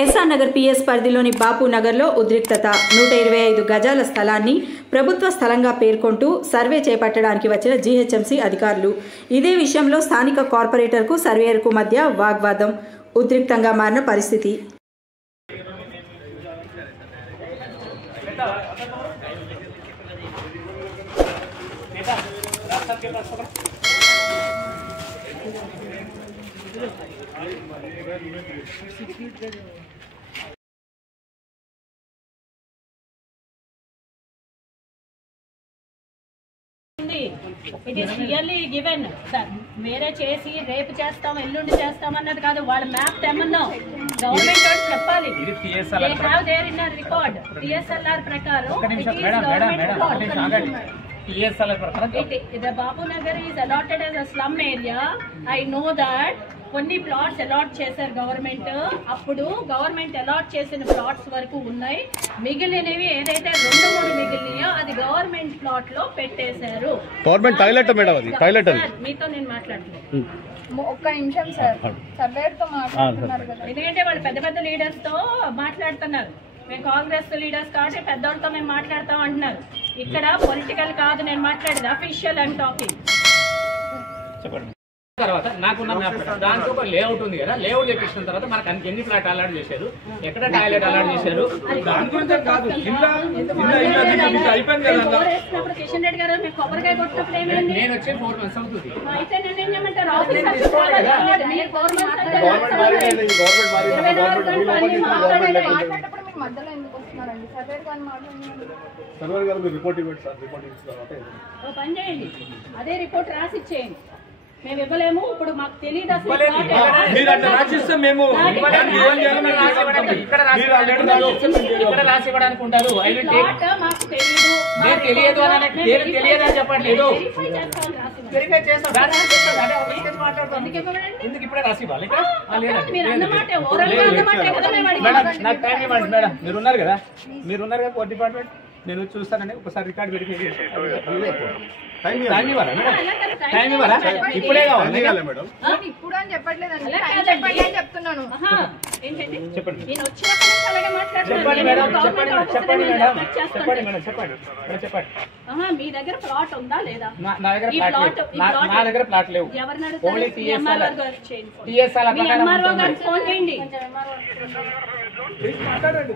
SR Nagar PS పరిధిలోని బాపు నగర్లో ఉద్రిక్తత 125 గజాల స్థలాన్ని ప్రభుత్వ స్థలంగా పేర్కొంటూ సర్వే చేపట్టడానికి వచ్చిన జీహెచ్ఎంసీ అధికారులు. ఇదే విషయంలో స్థానిక కార్పొరేటర్కు సర్వేయర్కు మధ్య వాగ్వాదం ఉద్రిక్తంగా మారిన పరిస్థితి. It is clearly given that mere chesi rape chestam ellundi chestam annadi kaadu vaadu map temmanno government వాళ్ళు చెప్పాలి. They have their in a record PSLR prakaram it is government plot. PSLR prakaram the Bapu Nagar is allotted as a slum area. I know that కొన్ని plots allot చేశారు government. అప్పుడు government allot చేసిన plots వరకు ఉన్నాయి. మిగిలినవి ఏదైతే 2-3 మిగిలినాయో అది government plot లో పెట్టేశారు. గవర్నమెంట్ టాయిలెట్ మేడం, అది టాయిలెట్ అది. మీతో నేను మాట్లాడుతున్నాను. ఒక్క నిమిషం సార్, సర్వేర్ తో మాట్లాడుతున్నారు కదా. ఎందుకంటే వాళ్ళు పెద్ద పెద్ద లీడర్స్ తో మాట్లాడుతున్నారు. మేము కాంగ్రెస్ లీడర్స్ కాబట్టి పెద్దవాళ్ళతో మేము మాట్లాడతాం అంటున్నారు. ఇక్కడ పొలిటికల్ కాదు నేను మాట్లాడేది, అఫీషియల్ అండ్ టాకింగ్. తర్వాత నాకున్న దాంట్లో ఒక లేఅవుట్ ఉంది కదా, లేఅవుట్ చేపించిన తర్వాత మనకు ఎన్ని ఫ్లాట్ అలాట్ చేశారు, ఎక్కడ టాయిలెట్ అలాట్ చేశారు, దాని గురించి కాదు. కిషన్ రెడ్డి గారు మీకు కొబ్బరికాయ కొట్టినప్పుడు ఏమైంది? నేను వచ్చే 4 months అవుతుంది. అయితే నేను ఏం చేయమంటారు? ఆఫీసర్ మధ్యలో ఎందుకు వస్తున్నారండి? సర్వేర్ గారు మాట్లాడుతున్నారు. సర్వేర్ గారు మీరు రిపోర్ట్ ఇవ్వండి సార్. రిపోర్ట్ ఇచ్చిన తర్వాత పని చేయండి, అదే రిపోర్ట్ రాసి ఇచ్చేయండి. మేము ఇవ్వలేము, ఇప్పుడు మాకు తెలియదు అసలు. ఇక్కడ రాసి ఇవ్వడానికి ఉంటారు. మాకు తెలియదు అని చెప్పట్లేదు. ఎందుకు ఇప్పుడే రాసి ఇవ్వాలి? నాకు టైం ఇవ్వండి మేడం. మీరున్నారు కదా డిపార్ట్మెంట్, నేను చూస్తానండి. ఒకసారి రికార్డ్ వెరిఫై టైం ఇవ్వరా మేడం? టైం ఇవ్వరా? ఇప్పుడే కావాలి మేడం. ఇప్పుడు అని చెప్పట్లేదండి, చెప్తున్నాను. చెప్పండి నేను వచ్చినప్పుడు అలాగే చెప్పండి మేడం. చెప్పండి మేడం. చెప్పండి మేడం. చెప్పండి చెప్పండి. మీ దగ్గర ప్లాట్ ఉందా లేదా? నా దగ్గర ప్లాట్ లేవు. ఎవరిని ఓన్లీ అడుగుతారు? TSL ఫోన్ చేయండి. మాట్లాడండి.